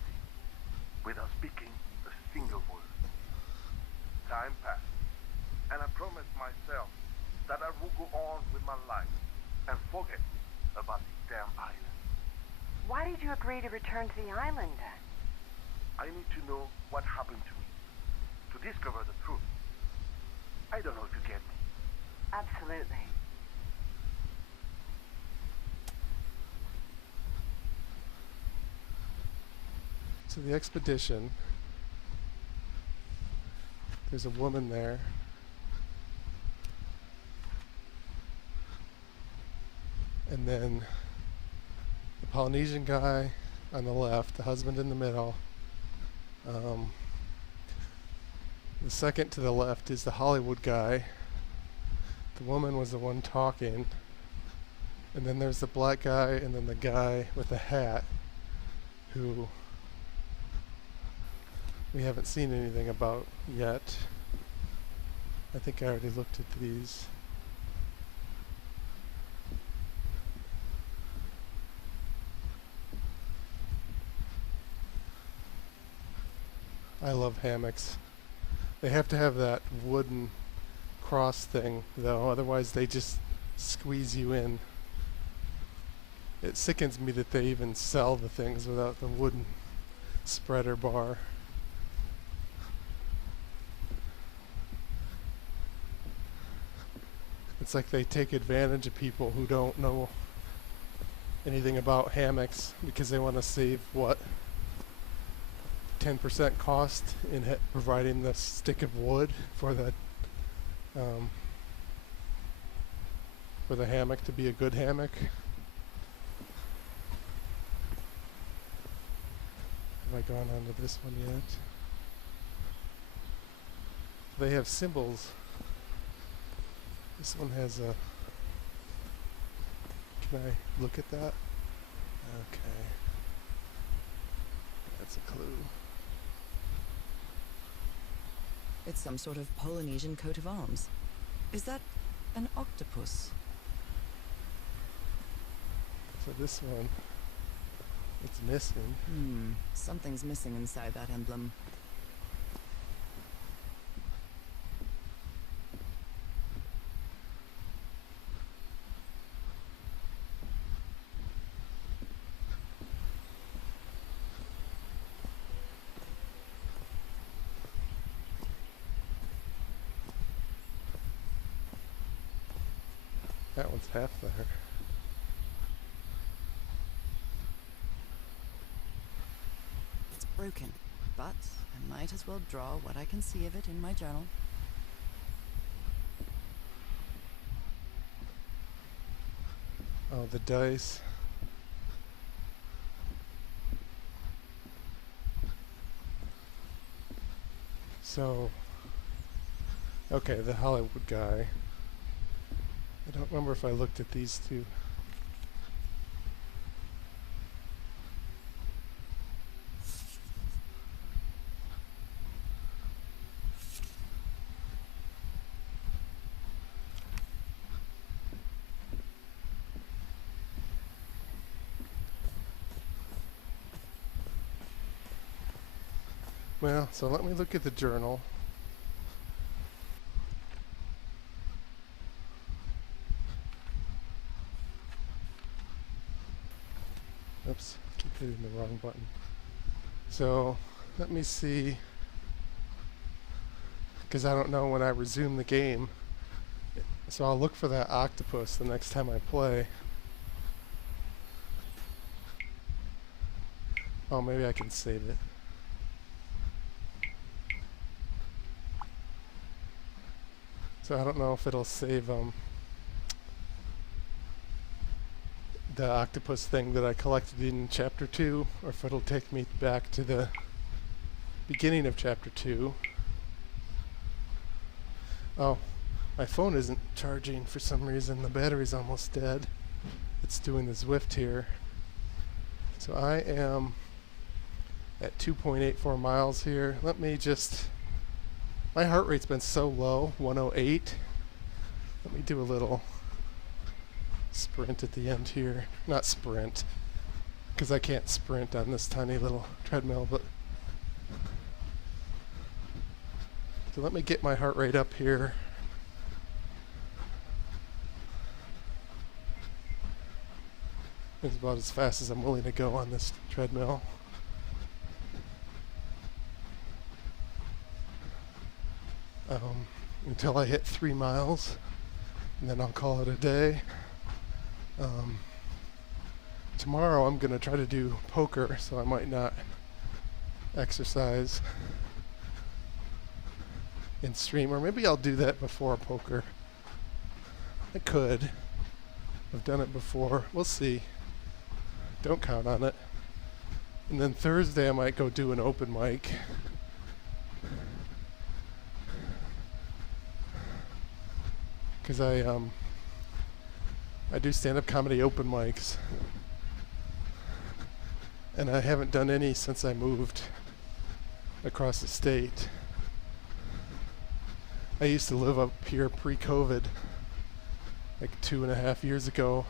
without speaking a single word. Time passed, and I promised myself that I would go on with my life and forget about this damn island. Why did you agree to return to the island then? I need to know what happened to me, to discover the truth. I don't know if you get me. Absolutely. So the expedition, there's a woman there. And then the Polynesian guy on the left, the husband in the middle. The second to the left is the Hollywood guy. The woman was the one talking. And then there's the black guy and then the guy with the hat who we haven't seen anything about yet. I think I already looked at these. I love hammocks. They have to have that wooden cross thing though, otherwise they just squeeze you in. It sickens me that they even sell the things without the wooden spreader bar. It's like they take advantage of people who don't know anything about hammocks because they want to save, what, 10% cost in providing the stick of wood for the hammock to be a good hammock. Have I gone on to this one yet? They have symbols. This one has a... Can I look at that? Okay. That's a clue. It's some sort of Polynesian coat of arms. Is that an octopus? So this one, it's missing. Something's missing inside that emblem. That one's half there. It's broken, but I might as well draw what I can see of it in my journal. Oh, the dice. So, okay, the Hollywood guy. I don't remember if I looked at these two. Well, so let me look at the journal. Oops, keep hitting the wrong button. So, let me see, because I don't know when I resume the game. So I'll look for that octopus the next time I play. Oh, maybe I can save it. So I don't know if it'll save the octopus thing that I collected in chapter 2, or if it'll take me back to the beginning of chapter 2. Oh, my phone isn't charging for some reason. The battery's almost dead. It's doing the Zwift here. So I am at 2.84 miles here. Let me just... My heart rate's been so low, 108. Let me do a little sprint at the end here. Not sprint, because I can't sprint on this tiny little treadmill, but... So let me get my heart rate up here. It's about as fast as I'm willing to go on this treadmill. Until I hit 3 miles, and then I'll call it a day. Tomorrow I'm going to try to do poker, so I might not exercise in stream, or maybe I'll do that before poker. I could. I've done it before. We'll see. Don't count on it. And then Thursday I might go do an open mic. Because I do stand-up comedy open mics, and I haven't done any since I moved across the state. I used to live up here pre-COVID, like 2.5 years ago,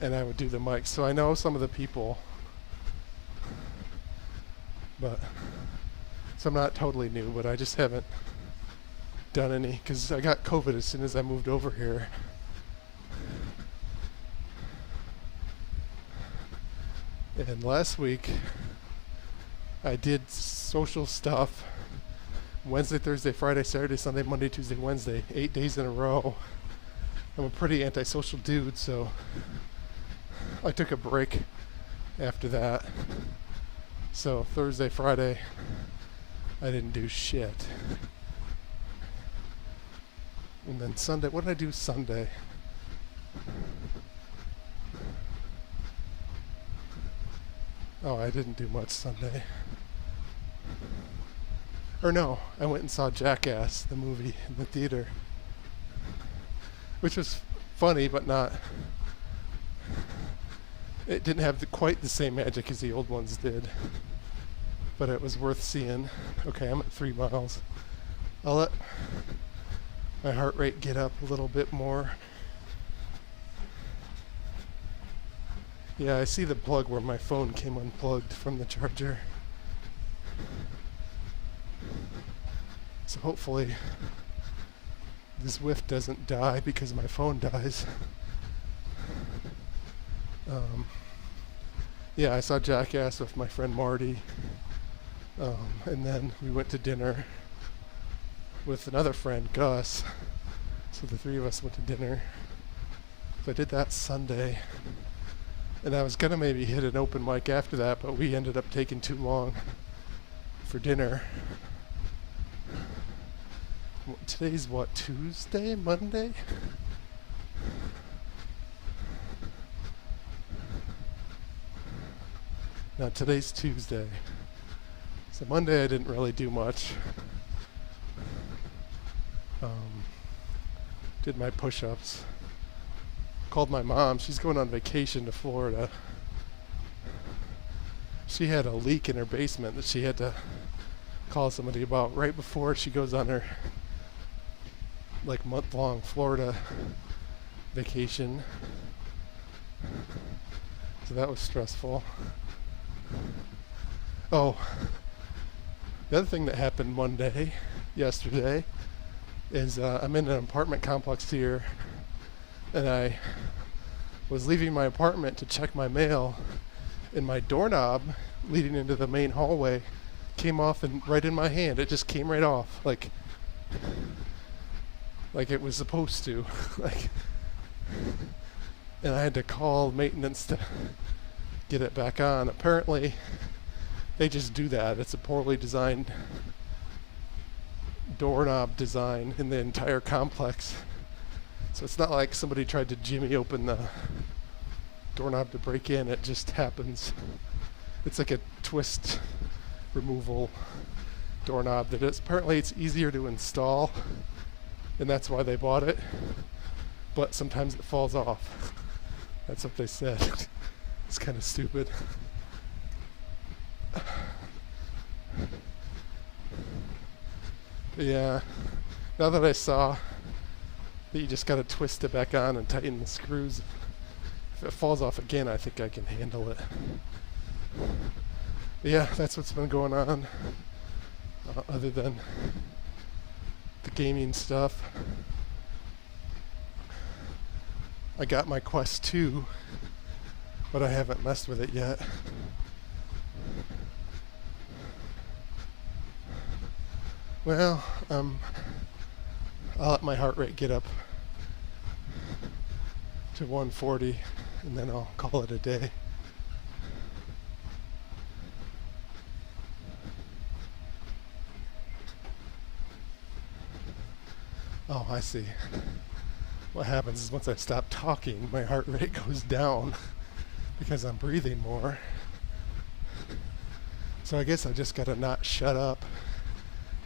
and I would do the mics, so I know some of the people, but so I'm not totally new, but I just haven't done any, because I got COVID as soon as I moved over here. And last week I did social stuff Wednesday, Thursday, Friday, Saturday, Sunday, Monday, Tuesday, Wednesday, 8 days in a row. I'm a pretty antisocial dude, so I took a break after that. So Thursday, Friday, I didn't do shit. And then Sunday, what did I do Sunday? Oh, I didn't do much Sunday. Or no, I went and saw Jackass, the movie, in the theater. Which was funny, but not... It didn't have quite the same magic as the old ones did. But it was worth seeing. Okay, I'm at 3 miles. I'll let my heart rate get up a little bit more. Yeah, I see the plug where my phone came unplugged from the charger. So hopefully this Zwift doesn't die because my phone dies. Yeah, I saw Jackass with my friend Marty. And then we went to dinner with another friend, Gus. So the 3 of us went to dinner. So I did that Sunday. And I was going to maybe hit an open mic after that, but we ended up taking too long for dinner. Today's what, Tuesday? Monday? Now today's Tuesday. So Monday I didn't really do much. Did my push-ups. Called my mom. She's going on vacation to Florida. She had a leak in her basement that she had to call somebody about right before she goes on her like month-long Florida vacation. So that was stressful. Oh, the other thing that happened yesterday, is I'm in an apartment complex here, and I was leaving my apartment to check my mail, and my doorknob leading into the main hallway came off and right in my hand. It just came right off, like it was supposed to. And I had to call maintenance to get it back on. Apparently, they just do that. It's a poorly designed doorknob design in the entire complex. So it's not like somebody tried to jimmy open the doorknob to break in. It just happens. It's like a twist removal doorknob that is, apparently it's easier to install, and that's why they bought it. But sometimes it falls off. That's what they said. It's kind of stupid. Yeah, now that I saw that you just gotta twist it back on and tighten the screws, if it falls off again, I think I can handle it. But yeah, that's what's been going on, other than the gaming stuff. I got my Quest 2, but I haven't messed with it yet. Well, I'll let my heart rate get up to 140, and then I'll call it a day. Oh, I see. What happens is once I stop talking, my heart rate goes down because I'm breathing more. So I guess I just gotta not shut up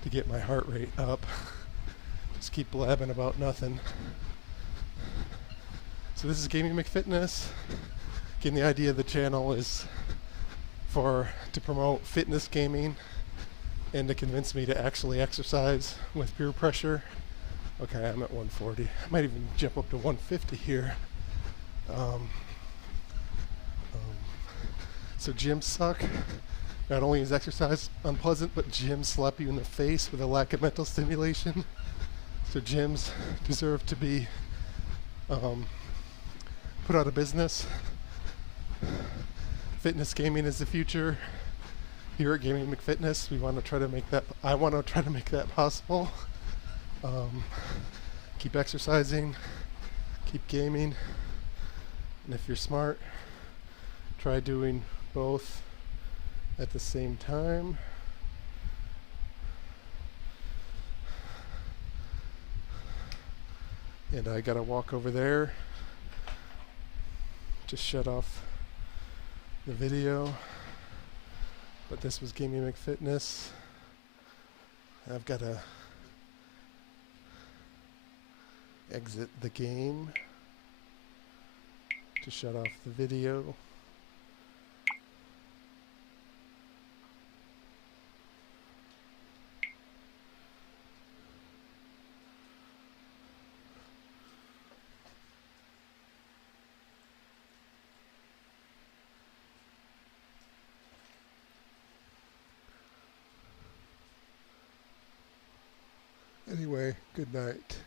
to get my heart rate up. Just keep blabbing about nothing. So this is Gaming McFitness. Again, the idea of the channel is to promote fitness gaming and to convince me to actually exercise with peer pressure. Okay, I'm at 140. I might even jump up to 150 here. So gyms suck. Not only is exercise unpleasant, but gyms slap you in the face with a lack of mental stimulation. So gyms deserve to be put out of business. Fitness gaming is the future. Here at Gaming McFitness, we want to try to make that. I want to try to make that possible. Keep exercising, keep gaming, and if you're smart, try doing both at the same time. And I gotta walk over there. Just shut off the video. But this was Gaming McFitness. I've gotta exit the game to shut off the video. Anyway, good night.